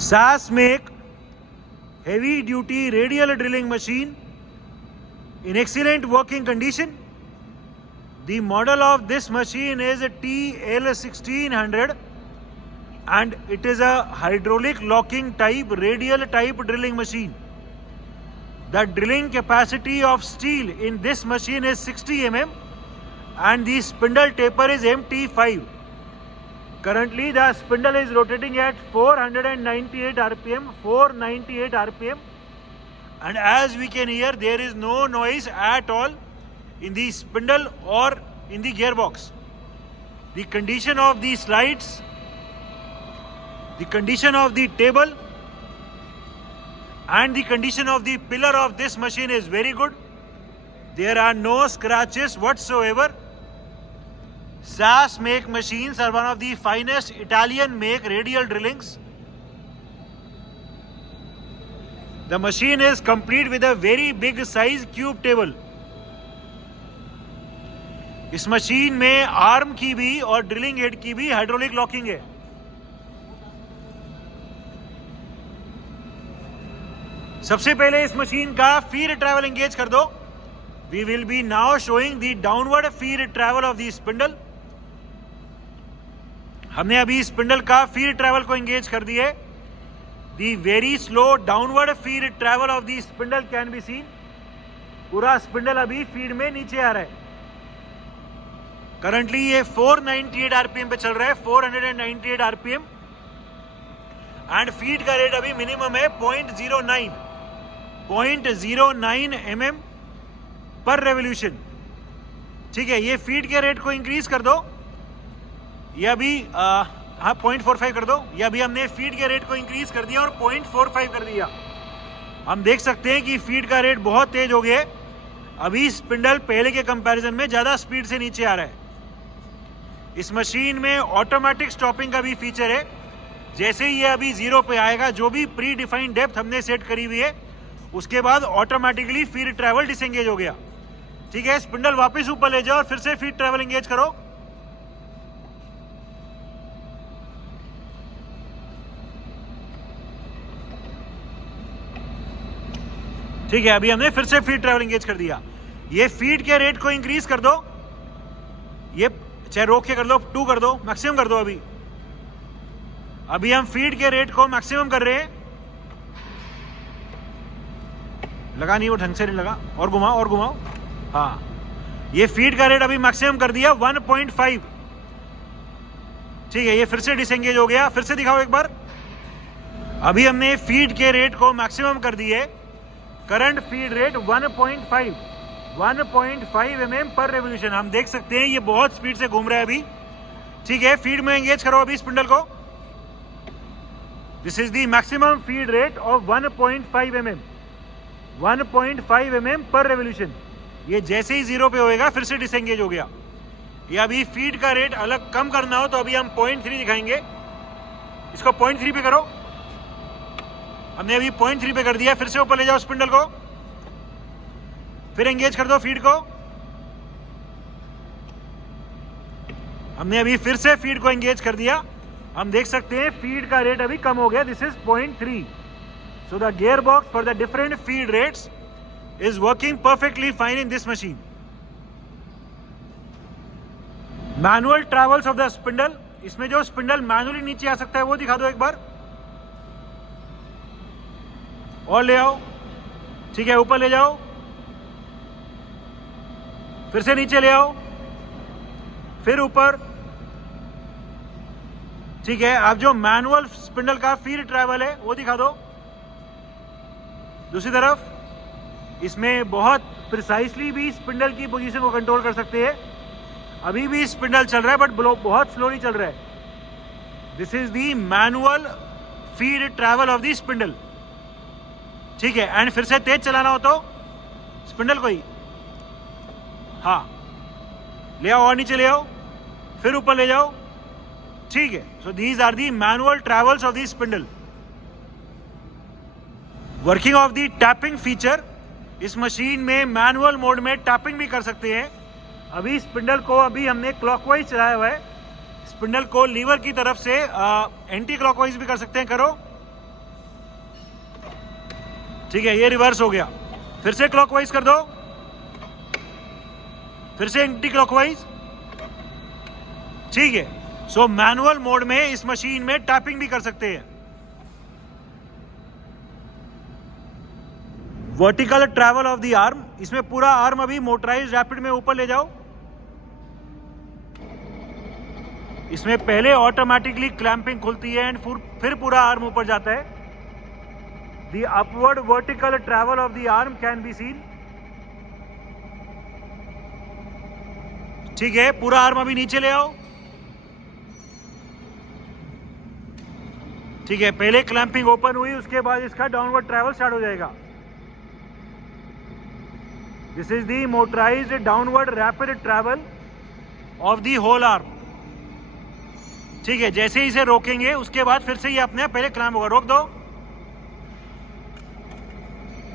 SAS make heavy duty radial drilling machine in excellent working condition. The model of this machine is a TL1600 and it is a hydraulic locking type radial type drilling machine. The drilling capacity of steel in this machine is 60 mm and the spindle taper is MT5. Currently the spindle is rotating at 498 rpm, and as we can hear, there is no noise at all in the spindle or in the gearbox. The condition of the slides, the condition of the table and the condition of the pillar of this machine is very good. There are no scratches whatsoever. SAS make machines are one of the finest Italian make radial drillings. The machine is complete with a very big size cube table. इस machine में arm की भी और drilling head की भी hydraulic locking है. सबसे पहले इस मशीन का फीड ट्रैवल एंगेज कर दो. We will be now showing the downward feed travel of the spindle. हमने अभी स्पिंडल का फीड ट्रैवल को एंगेज कर दिए. The very slow downward feed travel of the spindle can be seen. पूरा spindle अभी फीड में नीचे आ रहा है. करंटली ये 498 आरपीएम पे चल रहा है, 498 आरपीएम, एंड फीड का रेट अभी मिनिमम है 0.09 mm पर रेवोल्यूशन. ठीक है, ये फीड के रेट को इंक्रीज कर दो. ये अभी हाँ 0.45 कर दो. ये अभी हमने फीड के रेट को इंक्रीज कर दिया और 0.45 कर दिया. हम देख सकते हैं कि फीड का रेट बहुत तेज हो गया. अभी स्पिंडल पहले के कंपैरिजन में ज्यादा स्पीड से नीचे आ रहा है. इस मशीन में ऑटोमेटिक स्टॉपिंग का भी फीचर है. जैसे ही ये अभी 0 पे आएगा, जो भी प्री डिफाइंड डेप्थ हमने सेट करी हुई है, उसके बाद ऑटोमेटिकली फीड ट्रैवल डिसएंगेज हो गया. ठीक है, स्पिंडल वापस ऊपर ले जाओ और फिर से फीड ट्रैवल एंगेज करो. ठीक है, अभी हमने फिर से फीड ट्रैवल एंगेज कर दिया. ये फीड के रेट को इंक्रीज कर दो. ये चाहे रोक के कर दो, 2 कर दो, मैक्सिमम कर दो. अभी हम फीड के रेट को मैक्सिमम कर रहे हैं. लगा नहीं, वो ढंग से नहीं लगा. और घुमाओ और घुमाओ. हाँ, ये फीड का रेट अभी मैक्सिमम कर दिया 1.5. ठीक है, ये फिर से डिसएंगेज हो गया. फिर से दिखाओ एक बार. अभी हमने फीड के रेट को मैक्सिमम कर दिए. करंट फीड रेट 1.5 mm पर रेवोल्यूशन. हम देख सकते हैं ये बहुत स्पीड से घूम रहा है अभी. ठीक है, फीड में एंगेज करो अभी स्पिंडल को. This is the maximum feed rate of 1.5 mm. 1.5 mm पर रेवोल्यूशन. ये जैसे ही 0 पे होएगा फिर से डिसएंगेज हो गया. ये अभी फीड का रेट अलग कम करना हो तो अभी हम 0.3 दिखाएंगे. इसको 0.3 पे करो. हमने अभी 0.3 पे कर दिया. फिर से ऊपर ले जाओ स्पिंडल को, फिर एंगेज कर दो फीड को. हमने अभी फिर से फीड को एंगेज कर दिया. हम देख सकते हैं फीड का रेट अभी कम हो गया. This is 0.3. So the gear box for the different feed rates is working perfectly fine in this machine. Manual travels of the spindle. इसमें जो स्पिंडल मैनुअली नीचे आ सकता है वो दिखा दो एक बार. और ले आओ. ठीक है, ऊपर ले जाओ, फिर से नीचे ले आओ, फिर ऊपर. ठीक है, अब जो मैनुअल स्पिंडल का फीड ट्रैवल है वो दिखा दो. दूसरी तरफ इसमें बहुत प्रिसाइसली भी स्पिंडल की पोजीशन को कंट्रोल कर सकते हैं. अभी भी स्पिंडल चल रहा है बट बहुत स्लोली चल रहा है. This is the manual feed travel of the spindle. ठीक है, एंड फिर से तेज चलाना हो तो स्पिंडल को ही, हाँ ले आओ और नीचे ले आओ, फिर ऊपर ले जाओ. ठीक है, so these are the manual travels of the spindle. Working of the tapping feature. इस मशीन में मैनुअल मोड में टैपिंग भी कर सकते हैं. अभी स्पिंडल को अभी हमने क्लॉकवाइज चलाया हुआ है. स्पिंडल को लीवर की तरफ से एंटी क्लॉकवाइज भी कर सकते हैं. करो. ठीक है, ये रिवर्स हो गया। फिर से क्लॉकवाइज कर दो, फिर से एंटी क्लॉकवाइज। ठीक है, सो मैनुअल मोड में इस मशीन में टैपिंग भी कर सकते हैं। Vertical travel of the arm, इसमें पूरा आर्म अभी मोटराइज रैपिड में ऊपर ले जाओ। इसमें पहले ऑटोमेटिकली क्लैंपिंग खुलती है एंड फिर पूरा आर्म ऊपर जाता है। The upward vertical travel of the arm can be seen. ठीक है, पूरा आर्म अभी नीचे ले आओ। ठीक है, पहले क्लैंपिंग ओपन हुई, उसके बाद इसका डाउनवर्ड ट्रैवल स्टार्ट हो जाएगा। This is the motorised downward rapid travel of the whole arm. ठीक है, जैसे ही इसे रोकेंगे उसके बाद फिर से ये अपने आप पहले क्लैंप होगा। रोक दो।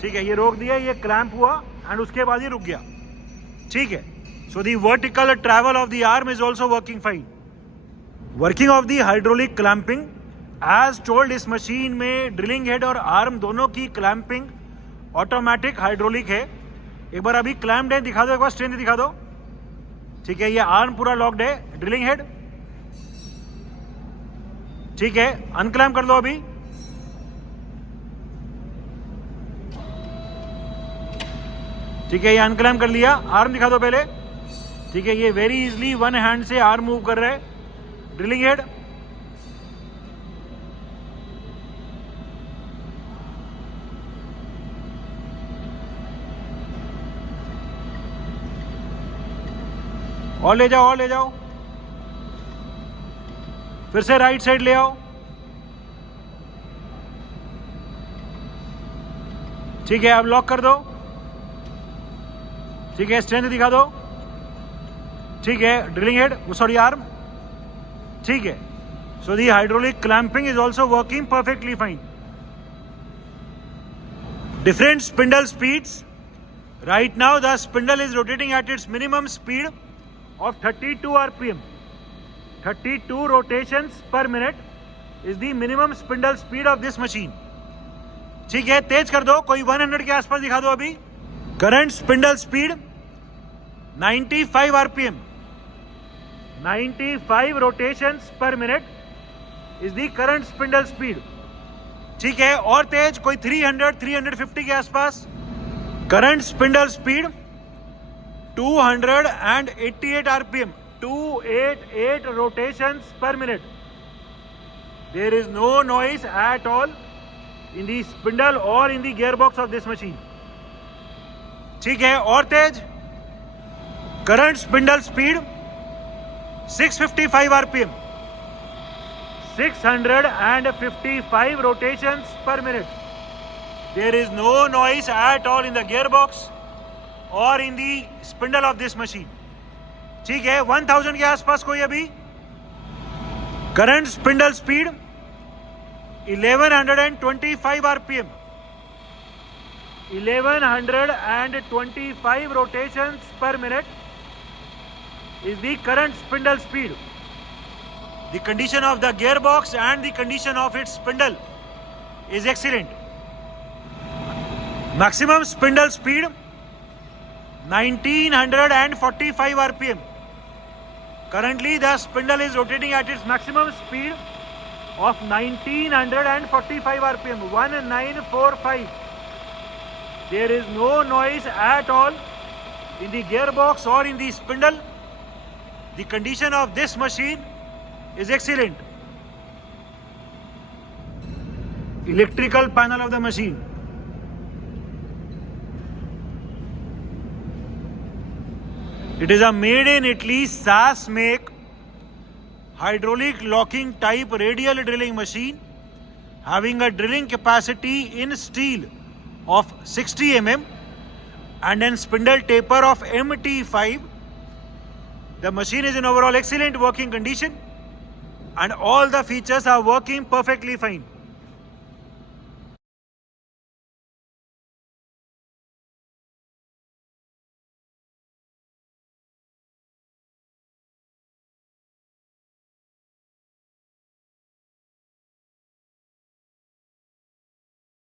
ठीक है, ये रोक दिया, ये क्लैंप हुआ एंड उसके बाद ये रुक गया। ठीक है, so the vertical travel of the arm is also working fine. Working of the hydraulic clamping as told, इस मशीन में ड्रिलिंग हेड और आर्म दोनों की क्लैंपिंग ऑटोमेटिक हाइड्रोलिक है। एक बार अभी क्लैम्प्ड है दिखा दो, एक बार स्ट्रेंथ दिखा दो। ठीक है, ये आर्म पूरा लॉक्ड है, ड्रिलिंग हेड। ठीक है, अनक्लैम्प कर लो अभी। ठीक है, ये अनक्लैम्प कर लिया। आर्म दिखा दो पहले। ठीक है, ये वेरी इजीली वन हैंड से आर्म मूव कर रहा है। ड्रिलिंग हेड, और ले जाओ, और ले जाओ। फिर से राइट साइड ले आओ। ठीक है, अब लॉक कर दो। ठीक है, स्ट्रेंथ दिखा दो। ठीक है, ड्रिलिंग हेड, सॉरी आर्म। ठीक है, so the hydraulic clamping is also working perfectly fine. Different spindle speeds. Right now the spindle is rotating at its minimum speed of 32 rpm. 32 rotations per minute is the minimum spindle speed of this machine. ठीक है, तेज कर दो, कोई 100 के आसपास दिखा दो अभी। Current spindle speed 95 rpm. 95 rotations per minute is the current spindle speed. ठीक है, और तेज, कोई 300 350 के आसपास। Current spindle speed 288 rpm, 288 rotations per minute. There is no noise at all in the spindle or in the gearbox of this machine. ठीक है, और तेज। Current spindle speed 655 rpm, 655 rotations per minute. There is no noise at all in the gearbox और इन दी spindle of this machine. ठीक है, 1000 के आसपास कोई अभी। Current spindle speed 1125 RPM, 1125 rotations per minute is the current spindle speed. The condition of the gearbox and the condition of its spindle is excellent. Maximum spindle speed 1945 rpm. Currently the spindle is rotating at its maximum speed of 1945 rpm, 1945. There is no noise at all in the gearbox or in the spindle. The condition of this machine is excellent. Electrical panel of the machine. It is a made in Italy SAS make hydraulic locking type radial drilling machine having a drilling capacity in steel of 60 mm and a spindle taper of MT5. The machine is in overall excellent working condition and all the features are working perfectly fine.